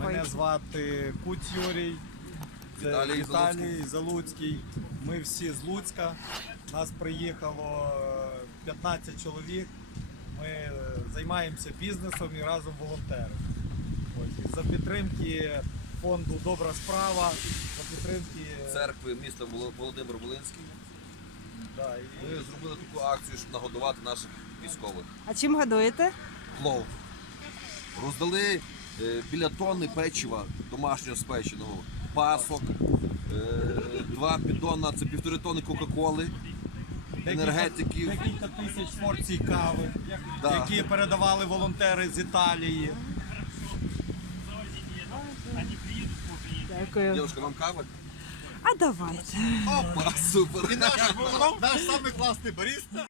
Мене звати Куць Юрій, Віталій Залуцький. Ми всі з Луцька. Нас приїхало 15 чоловік. Ми займаємося бізнесом і разом волонтерами. За підтримки фонду Добра справа, за підтримки церкви міста Володимир Волинський. Ми зробили таку акцію, щоб нагодувати наших військових. А чим годуєте? Плов. Роздали біля тонни печива домашнього спеченого. Пасок, два піддона, це півтори тонни Кока-Коли, енергетиків. Декілька тисяч порцій кави, які передавали волонтери з Італії. Дівошка, вам кава? А давайте. Опа, супер. Наш, наш самый классный баріста.